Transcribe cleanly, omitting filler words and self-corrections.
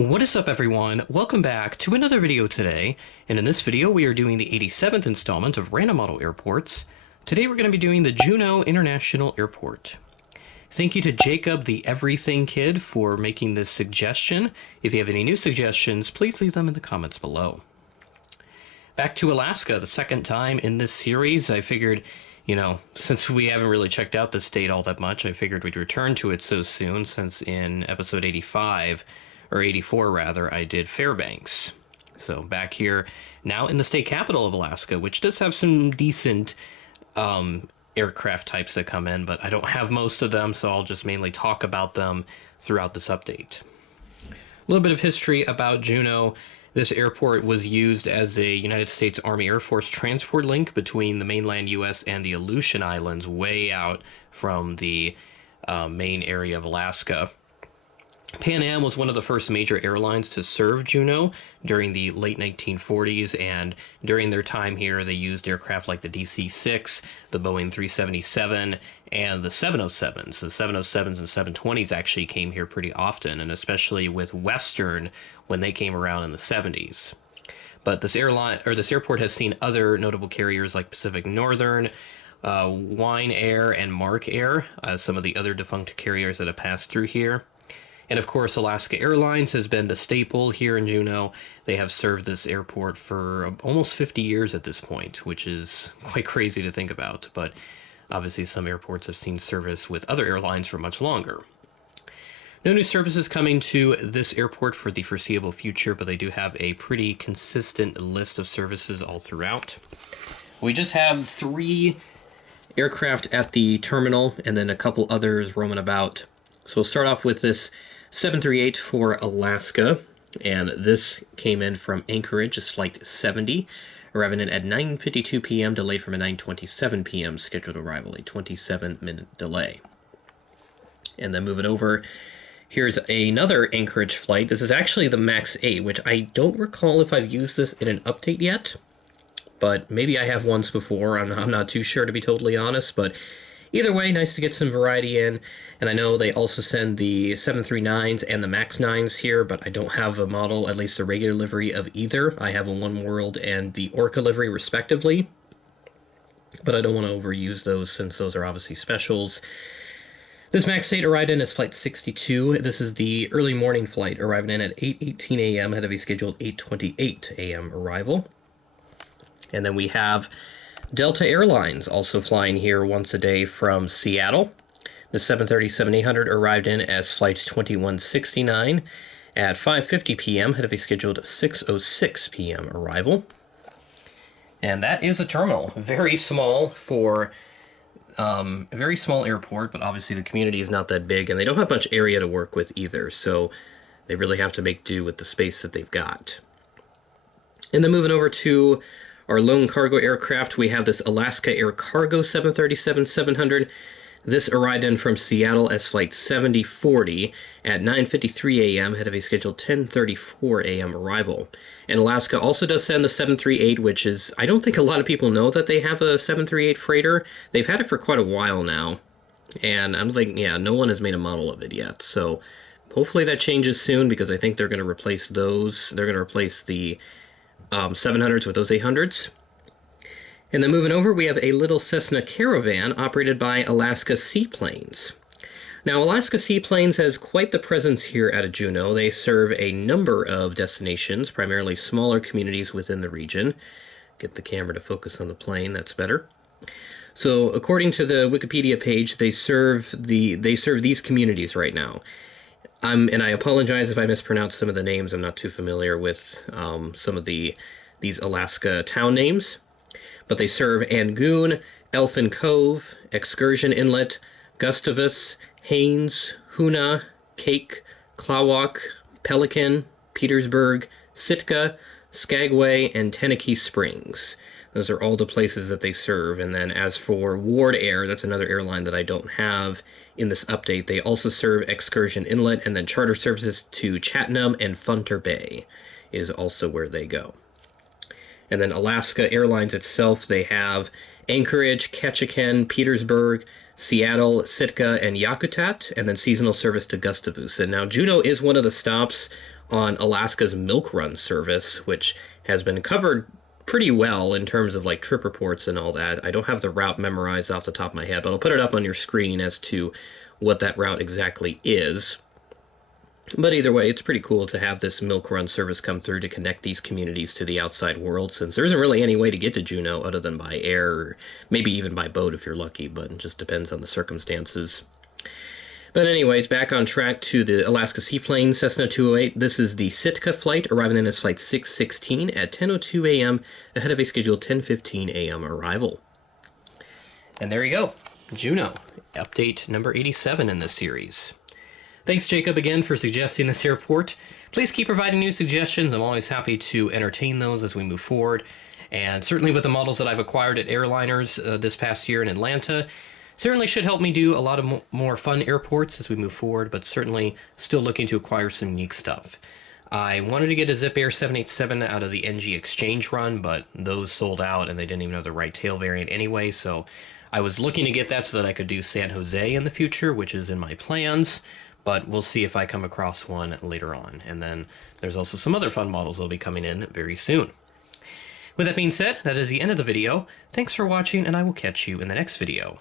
What is up, everyone? Welcome back to another video today, and in this video we are doing the 87th installment of Random Model Airports. Today we're going to be doing the Juneau International Airport. Thank you to Jacob the Everything Kid for making this suggestion. If you have any new suggestions, please leave them in the comments below. Back to Alaska, the second time in this series. I figured, since we haven't really checked out this state all that much, I figured we'd return to it so soon, since in episode 85, or 84 rather, I did Fairbanks. So back here, now in the state capital of Alaska, which does have some decent aircraft types that come in, but I don't have most of them, so I'll just mainly talk about them throughout this update. A little bit of history about Juneau. This airport was used as a United States Army Air Force transport link between the mainland U.S. and the Aleutian Islands, way out from the main area of Alaska. Pan Am was one of the first major airlines to serve Juneau during the late 1940s, and during their time here, they used aircraft like the DC-6, the Boeing 377, and the 707s. The 707s and 720s actually came here pretty often, and especially with Western when they came around in the 70s. But this airport has seen other notable carriers like Pacific Northern, Wine Air, and Mark Air, some of the other defunct carriers that have passed through here. And of course, Alaska Airlines has been the staple here in Juneau. They have served this airport for almost 50 years at this point, which is quite crazy to think about. But obviously, some airports have seen service with other airlines for much longer. No new services coming to this airport for the foreseeable future, but they do have a pretty consistent list of services all throughout. We just have 3 aircraft at the terminal and then a couple others roaming about. So we'll start off with this 738 for Alaska, and this came in from Anchorage as Flight 70, arriving in at 9:52 p.m., delayed from a 9:27 p.m. scheduled arrival, a 27-minute delay. And then moving over, here's another Anchorage flight. This is actually the MAX 8, which I don't recall if I've used this in an update yet, but maybe I have once before. I'm not too sure, to be totally honest, but either way, nice to get some variety in. And I know they also send the 739s and the MAX 9s here, but I don't have a model, at least a regular livery of either. I have a One World and the Orca livery, respectively. But I don't want to overuse those since those are obviously specials. This MAX 8 arrived in as Flight 62. This is the early morning flight, arriving in at 8:18 a.m., ahead of a scheduled 8:28 a.m. arrival. And then we have Delta Airlines also flying here once a day from Seattle. The 737-800 arrived in as Flight 2169 at 5:50 p.m., ahead of a scheduled 6:06 p.m. arrival. And that is a terminal. Very small for a very small airport, but obviously the community is not that big, and they don't have much area to work with either, so they really have to make do with the space that they've got. And then moving over to our lone cargo aircraft, we have this Alaska Air Cargo 737-700. This arrived in from Seattle as Flight 7040 at 9:53 a.m., ahead of a scheduled 10:34 a.m. arrival. And Alaska also does send the 738, which is, I don't think a lot of people know that they have a 738 freighter. They've had it for quite a while now, and I don't think, no one has made a model of it yet. So hopefully that changes soon, because I think they're going to replace those. They're going to replace the 700s with those 800s. And then moving over, we have a little Cessna Caravan operated by Alaska Seaplanes. Now, Alaska Seaplanes has quite the presence here at Juneau. They serve a number of destinations, primarily smaller communities within the region. Get the camera to focus on the plane, that's better. So, according to the Wikipedia page, they serve these communities right now. And I apologize if I mispronounce some of the names. I'm not too familiar with some of these Alaska town names. But they serve Angoon, Elfin Cove, Excursion Inlet, Gustavus, Haines, Hoonah, Cake, Klawak, Pelican, Petersburg, Sitka, Skagway, and Tenakee Springs. Those are all the places that they serve. And then as for Ward Air, that's another airline that I don't have in this update. They also serve Excursion Inlet, and then charter services to Chatham and Funter Bay is also where they go. And then Alaska Airlines itself, they have Anchorage, Ketchikan, Petersburg, Seattle, Sitka, and Yakutat, and then seasonal service to Gustavus. And now Juneau is one of the stops on Alaska's Milk Run service, which has been covered pretty well in terms of like trip reports and all that. I don't have the route memorized off the top of my head, but I'll put it up on your screen as to what that route exactly is. But either way, it's pretty cool to have this milk run service come through to connect these communities to the outside world, since there isn't really any way to get to Juneau other than by air, or maybe even by boat if you're lucky, but it just depends on the circumstances. But anyways, back on track to the Alaska Seaplane Cessna 208. This is the Sitka flight, arriving in as flight 616 at 10:02 a.m. ahead of a scheduled 10:15 a.m. arrival. And there you go, Juneau, update number 87 in this series. Thanks, Jacob, again for suggesting this airport. Please keep providing new suggestions. I'm always happy to entertain those as we move forward. And certainly with the models that I've acquired at airliners this past year in Atlanta, certainly should help me do a lot of more fun airports as we move forward, but certainly still looking to acquire some unique stuff. I wanted to get a Zip Air 787 out of the NG Exchange run, but those sold out and they didn't even have the right tail variant anyway, so I was looking to get that so that I could do San Jose in the future, which is in my plans. But we'll see if I come across one later on. And then there's also some other fun models that will be coming in very soon. With that being said, that is the end of the video. Thanks for watching, and I will catch you in the next video.